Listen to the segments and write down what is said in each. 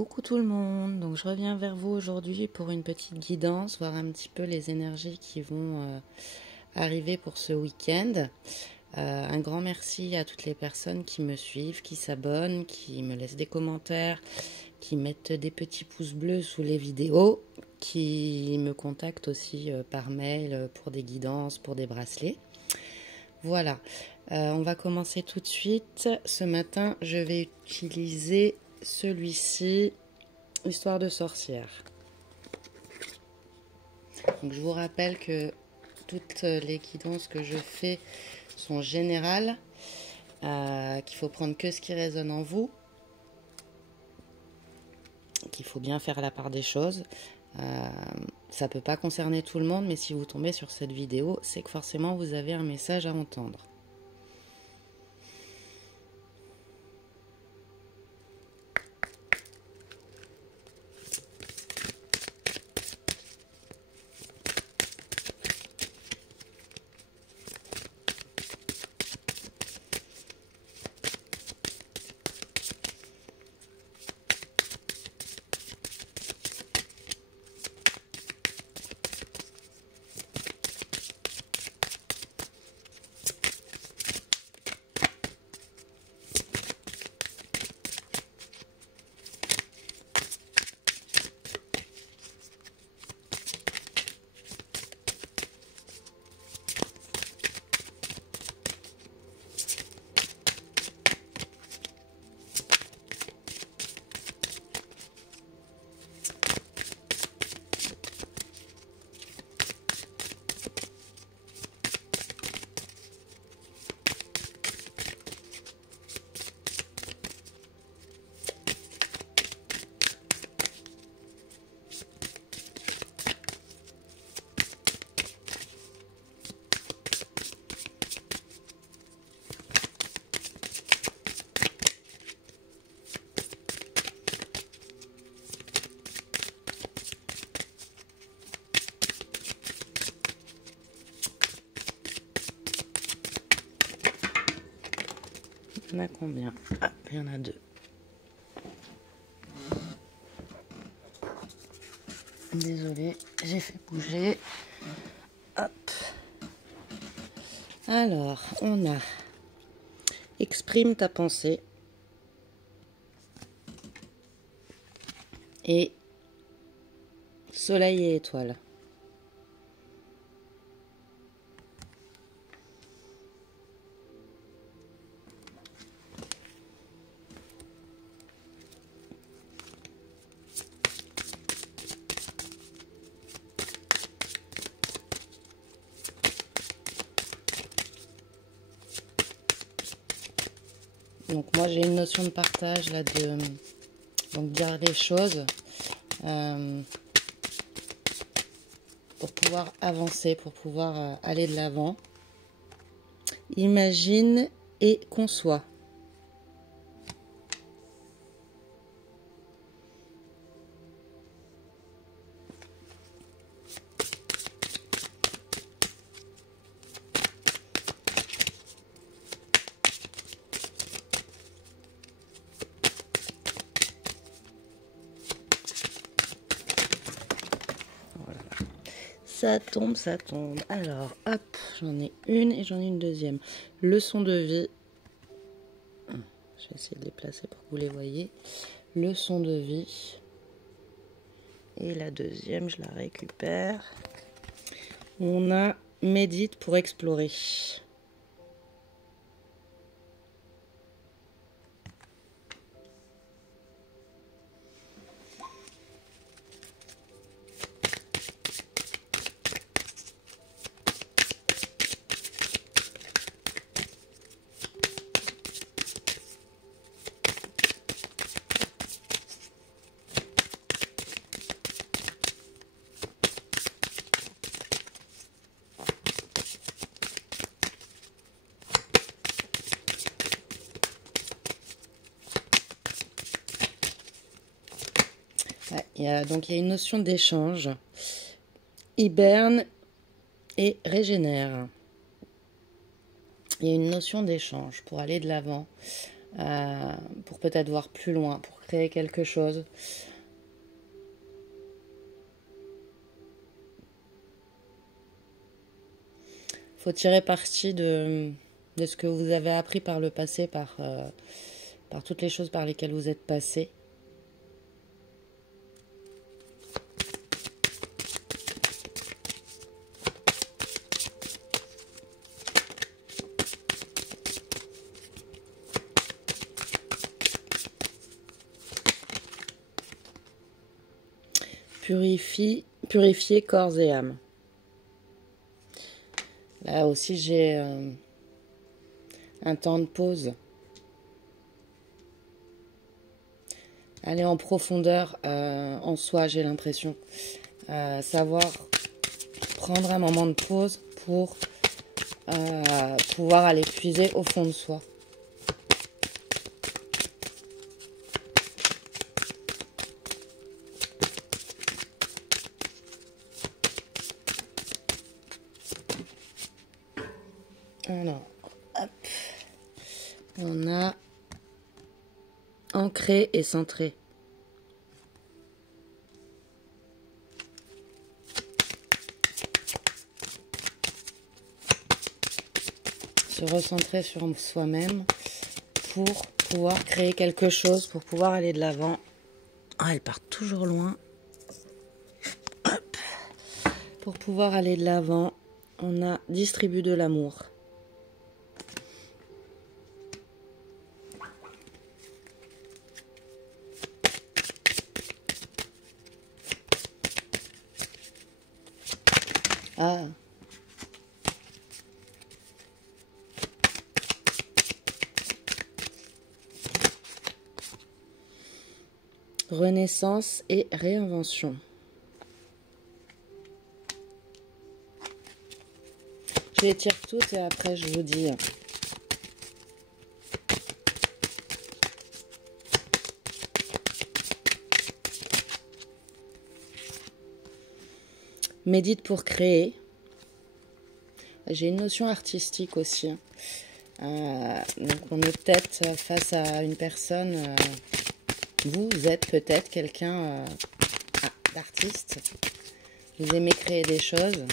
Coucou tout le monde, donc je reviens vers vous aujourd'hui pour une petite guidance, voir un petit peu les énergies qui vont arriver pour ce week-end. Un grand merci à toutes les personnes qui me suivent, qui s'abonnent, qui me laissent des commentaires, qui mettent des petits pouces bleus sous les vidéos, qui me contactent aussi par mail pour des guidances, pour des bracelets. Voilà, on va commencer tout de suite. Ce matin, je vais utiliser celui-ci, Histoire de sorcière. Donc, je vous rappelle que toutes les guidances que je fais sont générales, qu'il faut prendre que ce qui résonne en vous, qu'il faut bien faire la part des choses. Ça peut pas concerner tout le monde, mais si vous tombez sur cette vidéo, c'est que forcément vous avez un message à entendre. Il y en a combien? Ah, il y en a deux. Désolée, j'ai fait bouger. Hop. Alors, on a exprime ta pensée et soleil et étoile. Donc moi j'ai une notion de partage là, de donc dire les choses pour pouvoir avancer, pour pouvoir aller de l'avant. Imagine et conçois. Ça tombe, ça tombe. Alors, hop, j'en ai une et j'en ai une deuxième. Leçon de vie. Je vais essayer de les placer pour que vous les voyez. Leçon de vie. Et la deuxième, je la récupère. On a médite pour explorer. Ouais, donc il y a une notion d'échange. Hiberne et régénère. Il y a une notion d'échange pour aller de l'avant, pour peut-être voir plus loin, pour créer quelque chose. Faut tirer parti de ce que vous avez appris par le passé, par toutes les choses par lesquelles vous êtes passé. Purifier corps et âme. Là aussi, j'ai un temps de pause. Aller en profondeur en soi, j'ai l'impression. Savoir prendre un moment de pause pour pouvoir aller puiser au fond de soi. Alors, hop. On a ancré et centré. Se recentrer sur soi-même pour pouvoir créer quelque chose, pour pouvoir aller de l'avant. Ah, elle part toujours loin. Hop. Pour pouvoir aller de l'avant, on a distribué de l'amour. Ah. Renaissance et réinvention. Je les tire toutes et après je vous dis. Médite pour créer. J'ai une notion artistique aussi. Donc on est peut-être face à une personne. Vous êtes peut-être quelqu'un d'artiste. Vous aimez créer des choses.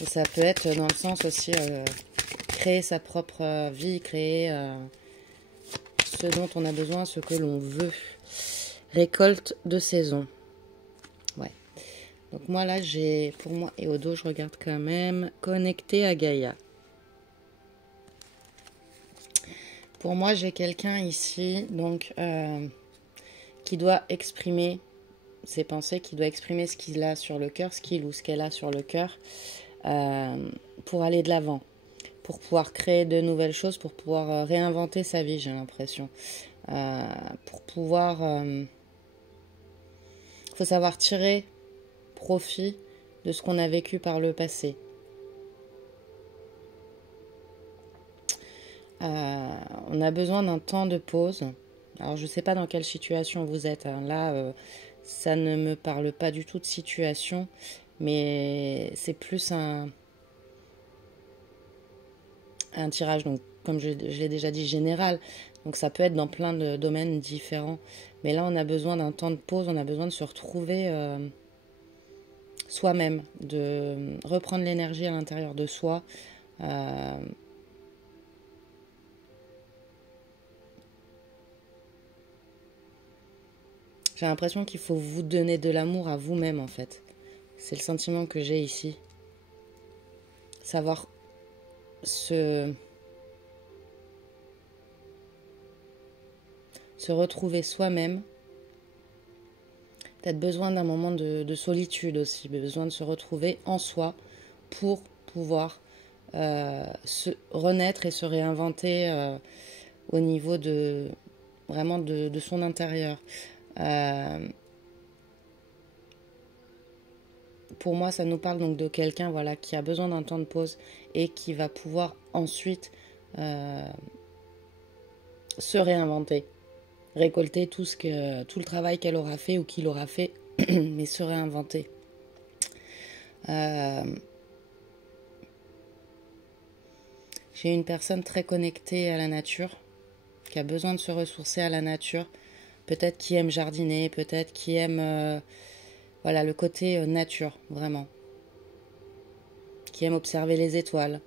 Et ça peut être dans le sens aussi créer sa propre vie, créer ce dont on a besoin, ce que l'on veut. Récolte de saison. Ouais. Donc moi là, j'ai, pour moi et au dos, je regarde quand même, connecté à Gaïa. Pour moi, j'ai quelqu'un ici, donc, qui doit exprimer ses pensées, qui doit exprimer ce qu'il a sur le cœur, ce qu'il ou ce qu'elle a sur le cœur, pour aller de l'avant, pour pouvoir créer de nouvelles choses, pour pouvoir réinventer sa vie, j'ai l'impression. Pour pouvoir... faut savoir tirer profit de ce qu'on a vécu par le passé. On a besoin d'un temps de pause. Alors je ne sais pas dans quelle situation vous êtes. Hein. Là, ça ne me parle pas du tout de situation, mais c'est plus un tirage, donc comme je l'ai déjà dit, général. Donc ça peut être dans plein de domaines différents. Mais là, on a besoin d'un temps de pause, on a besoin de se retrouver soi-même, de reprendre l'énergie à l'intérieur de soi. J'ai l'impression qu'il faut vous donner de l'amour à vous-même, en fait. C'est le sentiment que j'ai ici. Savoir se retrouver soi-même. Peut-être besoin d'un moment de solitude aussi, besoin de se retrouver en soi pour pouvoir se renaître et se réinventer au niveau de vraiment de son intérieur. Pour moi, ça nous parle donc de quelqu'un, voilà, qui a besoin d'un temps de pause et qui va pouvoir ensuite se réinventer, récolter tout le travail qu'elle aura fait ou qu'il aura fait, mais se réinventer. J'ai une personne très connectée à la nature, qui a besoin de se ressourcer à la nature. Peut-être qui aime jardiner, peut-être qui aime voilà, le côté nature, vraiment. Qui aime observer les étoiles.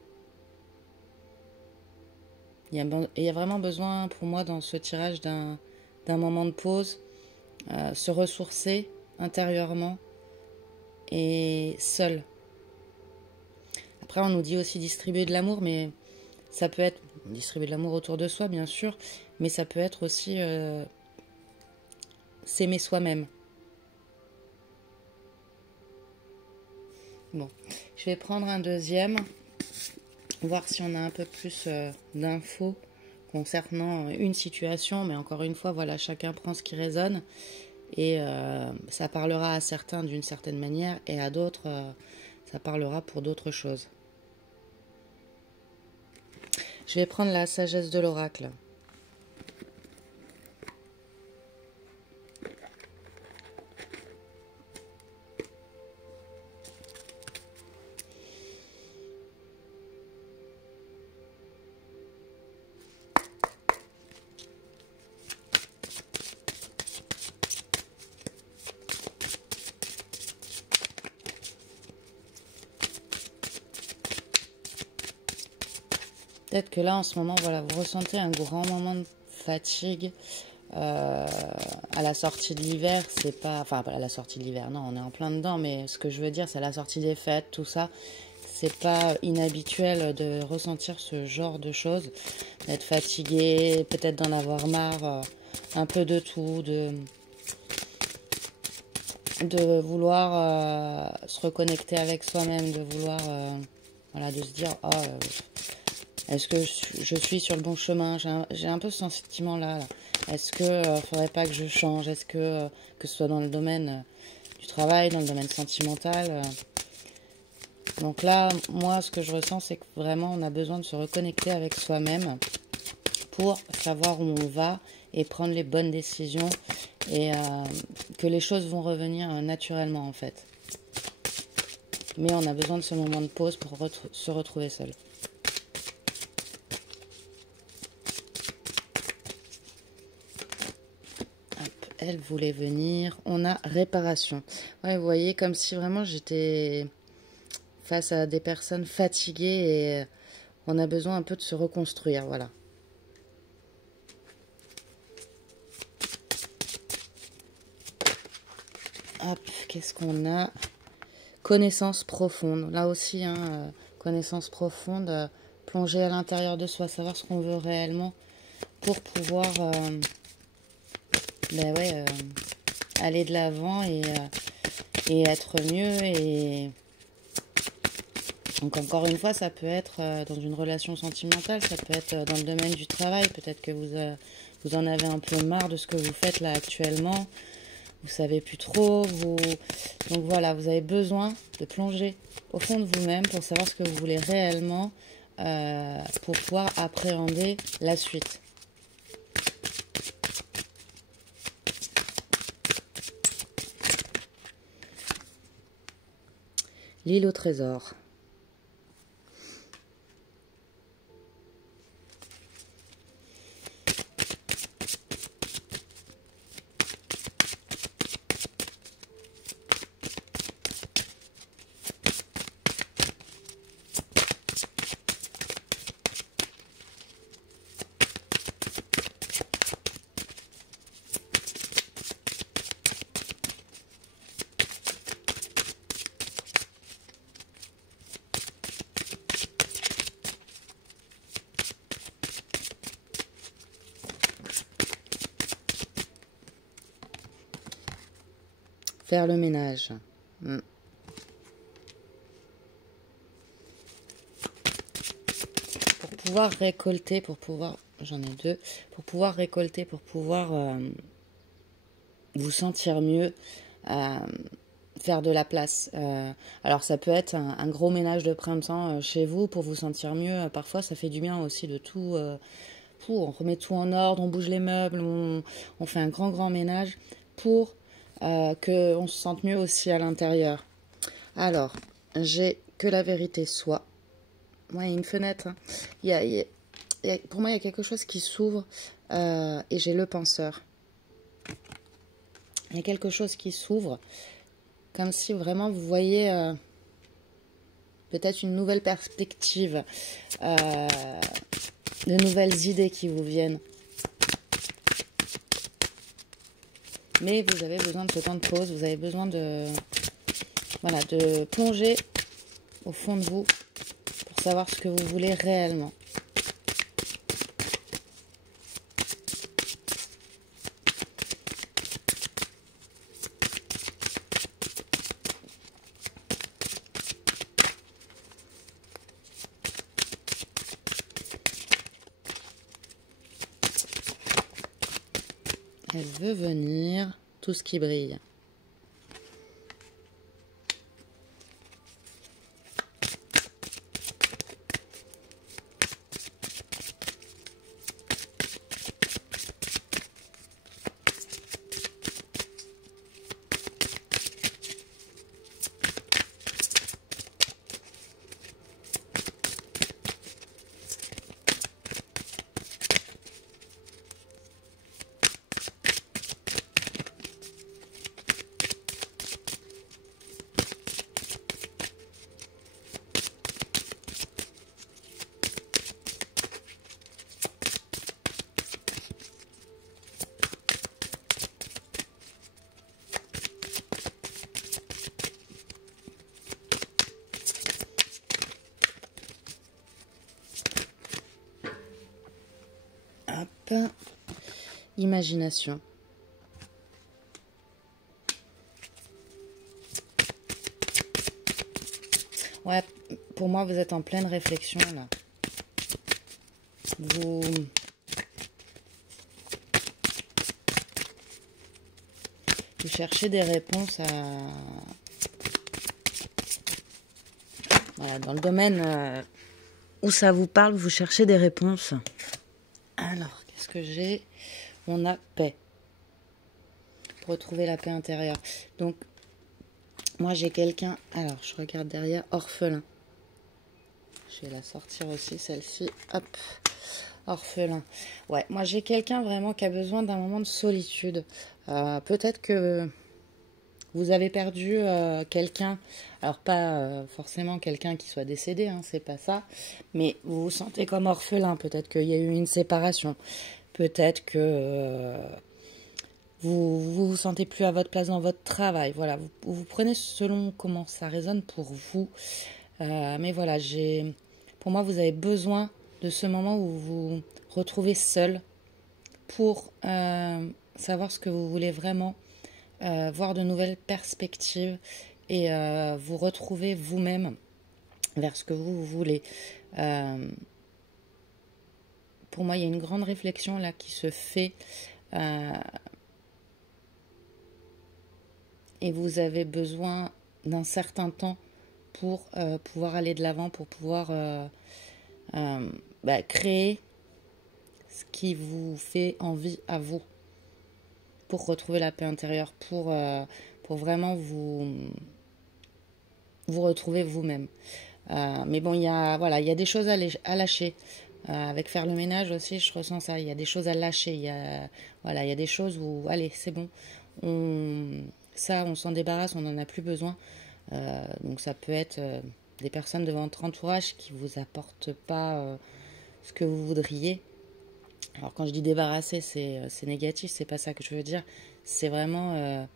Il y a vraiment besoin pour moi dans ce tirage d'un moment de pause, se ressourcer intérieurement et seul. Après on nous dit aussi distribuer de l'amour, mais ça peut être distribuer de l'amour autour de soi bien sûr, mais ça peut être aussi s'aimer soi-même. Bon, je vais prendre un deuxième, voir si on a un peu plus d'infos concernant une situation, mais encore une fois, voilà, chacun prend ce qui résonne, et ça parlera à certains d'une certaine manière, et à d'autres, ça parlera pour d'autres choses. Je vais prendre la sagesse de l'oracle. Peut-être que là, en ce moment, voilà, vous ressentez un grand moment de fatigue à la sortie de l'hiver. C'est pas, enfin, à la sortie de l'hiver, non, on est en plein dedans. Mais ce que je veux dire, c'est à la sortie des fêtes, tout ça. C'est pas inhabituel de ressentir ce genre de choses, d'être fatigué, peut-être d'en avoir marre, un peu de tout, de vouloir se reconnecter avec soi-même, de vouloir, voilà, de se dire, oh. Est-ce que je suis sur le bon chemin? J'ai un peu ce sentiment-là. Là. Est-ce que faudrait pas que je change? Est-ce que ce soit dans le domaine du travail, dans le domaine sentimental Donc là, moi, ce que je ressens, c'est que vraiment, on a besoin de se reconnecter avec soi-même pour savoir où on va et prendre les bonnes décisions et que les choses vont revenir naturellement, en fait. Mais on a besoin de ce moment de pause pour se retrouver seul. Elle voulait venir. On a réparation. Ouais, vous voyez, comme si vraiment j'étais face à des personnes fatiguées et on a besoin un peu de se reconstruire. Voilà. Hop, qu'est-ce qu'on a? Connaissance profonde. Là aussi, hein, connaissance profonde. Plonger à l'intérieur de soi, savoir ce qu'on veut réellement pour pouvoir ben ouais, aller de l'avant et être mieux. Et donc encore une fois, ça peut être dans une relation sentimentale, ça peut être dans le domaine du travail. Peut-être que vous en avez un peu marre de ce que vous faites là actuellement. Vous savez plus trop. Donc voilà, vous avez besoin de plonger au fond de vous-même pour savoir ce que vous voulez réellement pour pouvoir appréhender la suite. L'île au trésor. Faire le ménage. Pour pouvoir récolter, j'en ai deux, pour pouvoir récolter, pour pouvoir vous sentir mieux, faire de la place. Alors ça peut être un gros ménage de printemps chez vous pour vous sentir mieux. Parfois ça fait du bien aussi de tout, on remet tout en ordre, on bouge les meubles, on fait un grand ménage pour qu'on se sente mieux aussi à l'intérieur. Alors, j'ai que la vérité soit. ouais, une fenêtre. Hein. Pour moi, il y a quelque chose qui s'ouvre et j'ai le penseur. Il y a quelque chose qui s'ouvre, comme si vraiment vous voyez peut-être une nouvelle perspective, de nouvelles idées qui vous viennent. Mais vous avez besoin de ce temps de pause, vous avez besoin de, voilà, de plonger au fond de vous pour savoir ce que vous voulez réellement. Elle veut venir, tout ce qui brille. Hop, imagination. Ouais, pour moi, vous êtes en pleine réflexion, là. Vous cherchez des réponses à... Voilà, dans le domaine où ça vous parle, vous cherchez des réponses. Alors, qu'est-ce que j'ai? On a paix. Pour retrouver la paix intérieure. Donc, moi, j'ai quelqu'un... Alors, je regarde derrière, orphelin. Je vais la sortir aussi, celle-ci. Hop, orphelin. Ouais, moi, j'ai quelqu'un vraiment qui a besoin d'un moment de solitude. Peut-être que vous avez perdu quelqu'un. Alors, pas forcément quelqu'un qui soit décédé, hein, c'est pas ça. Mais vous vous sentez comme orphelin. Peut-être qu'il y a eu une séparation. Peut-être que... vous sentez plus à votre place dans votre travail. Voilà, vous prenez selon comment ça résonne pour vous. Mais voilà, pour moi, vous avez besoin de ce moment où vous vous retrouvez seul pour savoir ce que vous voulez vraiment, voir de nouvelles perspectives et vous retrouver vous-même vers ce que vous voulez. Pour moi, il y a une grande réflexion là qui se fait. Et vous avez besoin d'un certain temps pour pouvoir aller de l'avant, pour pouvoir créer ce qui vous fait envie à vous, pour retrouver la paix intérieure, pour vraiment vous retrouver vous-même. Mais bon, il y a des choses à lâcher. Avec faire le ménage aussi, je ressens ça. Il y a des choses à lâcher. Il y a des choses où, allez, c'est bon. On s'en débarrasse, on n'en a plus besoin. Donc ça peut être des personnes de votre entourage qui vous apportent pas ce que vous voudriez. Alors quand je dis débarrasser, c'est négatif, c'est pas ça que je veux dire. C'est vraiment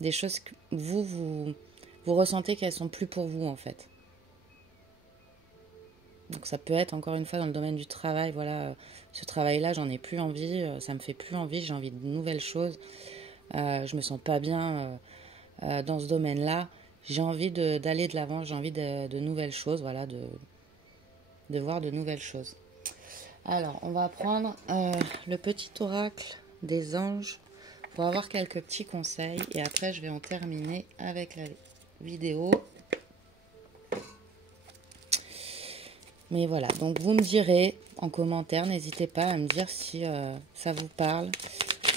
des choses que vous ressentez qu'elles sont plus pour vous en fait. Donc ça peut être encore une fois dans le domaine du travail. Voilà, ce travail-là, j'en ai plus envie, ça me fait plus envie, j'ai envie de nouvelles choses. Je me sens pas bien dans ce domaine-là. J'ai envie d'aller de l'avant, j'ai envie de nouvelles choses, voilà, de voir de nouvelles choses. Alors, on va prendre le petit oracle des anges pour avoir quelques petits conseils et après je vais en terminer avec la vidéo. Mais voilà, donc vous me direz en commentaire, n'hésitez pas à me dire si ça vous parle,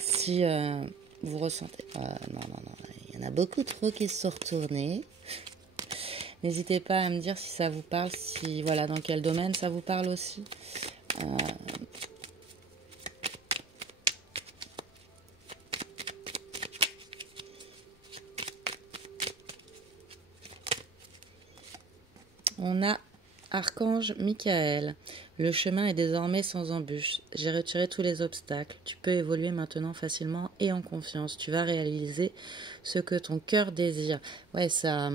si vous ressentez... non, il y en a beaucoup trop qui se sont retournés. N'hésitez pas à me dire si ça vous parle, si voilà, dans quel domaine ça vous parle aussi. On a Archange Michael. Le chemin est désormais sans embûches. J'ai retiré tous les obstacles. Tu peux évoluer maintenant facilement et en confiance. Tu vas réaliser ce que ton cœur désire. Ouais, ça...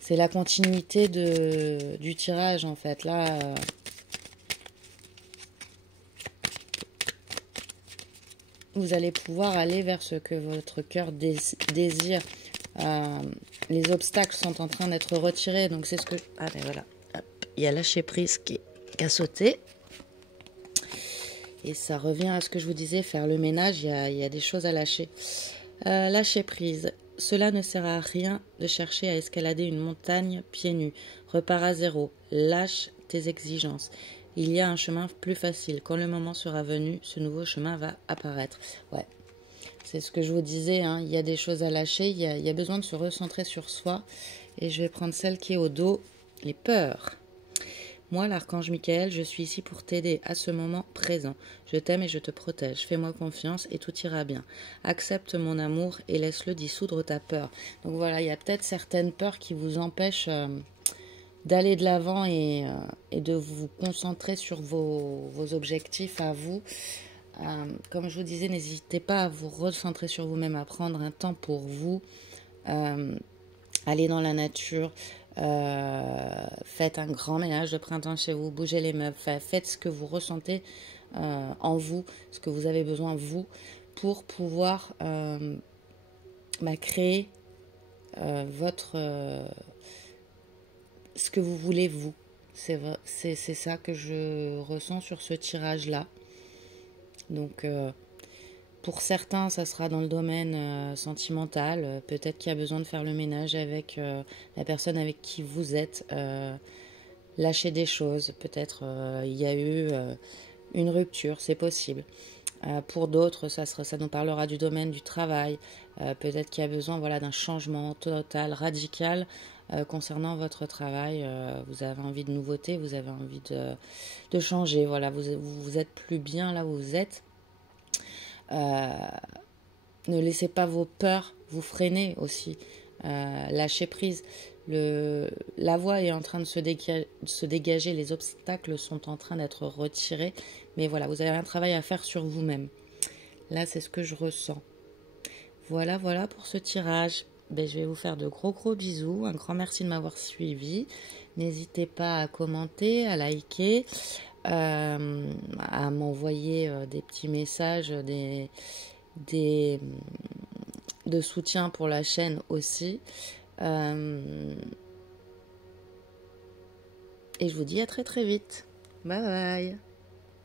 C'est la continuité du tirage, en fait. Là... vous allez pouvoir aller vers ce que votre cœur désire. Les obstacles sont en train d'être retirés. Donc c'est ce que... Ah ben voilà. Hop. Il y a lâcher prise qui a sauté. Et ça revient à ce que je vous disais, faire le ménage, il y a des choses à lâcher. Lâcher prise. Cela ne sert à rien de chercher à escalader une montagne pieds nus. Repars à zéro. Lâche tes exigences. Il y a un chemin plus facile. Quand le moment sera venu, ce nouveau chemin va apparaître. Ouais, c'est ce que je vous disais, hein. Il y a des choses à lâcher, il y a besoin de se recentrer sur soi. Et je vais prendre celle qui est au dos, les peurs. Moi, l'archange Michael, je suis ici pour t'aider à ce moment présent. Je t'aime et je te protège. Fais-moi confiance et tout ira bien. Accepte mon amour et laisse-le dissoudre ta peur. Donc voilà, il y a peut-être certaines peurs qui vous empêchent d'aller de l'avant et de vous concentrer sur vos objectifs à vous. Comme je vous disais, n'hésitez pas à vous recentrer sur vous-même, à prendre un temps pour vous. Aller dans la nature. Faites un grand ménage de printemps chez vous, bougez les meubles, faites ce que vous ressentez en vous, ce que vous avez besoin vous, pour pouvoir créer ce que vous voulez vous. C'est ça que je ressens sur ce tirage-là. Donc pour certains, ça sera dans le domaine sentimental. Peut-être qu'il y a besoin de faire le ménage avec la personne avec qui vous êtes. Lâcher des choses. Peut-être il y a eu une rupture, c'est possible. Pour d'autres, ça nous parlera du domaine du travail. Peut-être qu'il y a besoin d'un changement total, radical concernant votre travail. Vous avez envie de nouveautés, vous avez envie de changer. Voilà, vous êtes plus bien là où vous êtes. Ne laissez pas vos peurs vous freiner aussi. Lâchez prise. La voie est en train de se dégager. Les obstacles sont en train d'être retirés. Mais voilà, vous avez un travail à faire sur vous-même. Là, c'est ce que je ressens. Voilà pour ce tirage. Je vais vous faire de gros bisous. Un grand merci de m'avoir suivi. N'hésitez pas à commenter, à liker, à m'envoyer des petits messages, de soutien pour la chaîne aussi. Et je vous dis à très vite. Bye bye.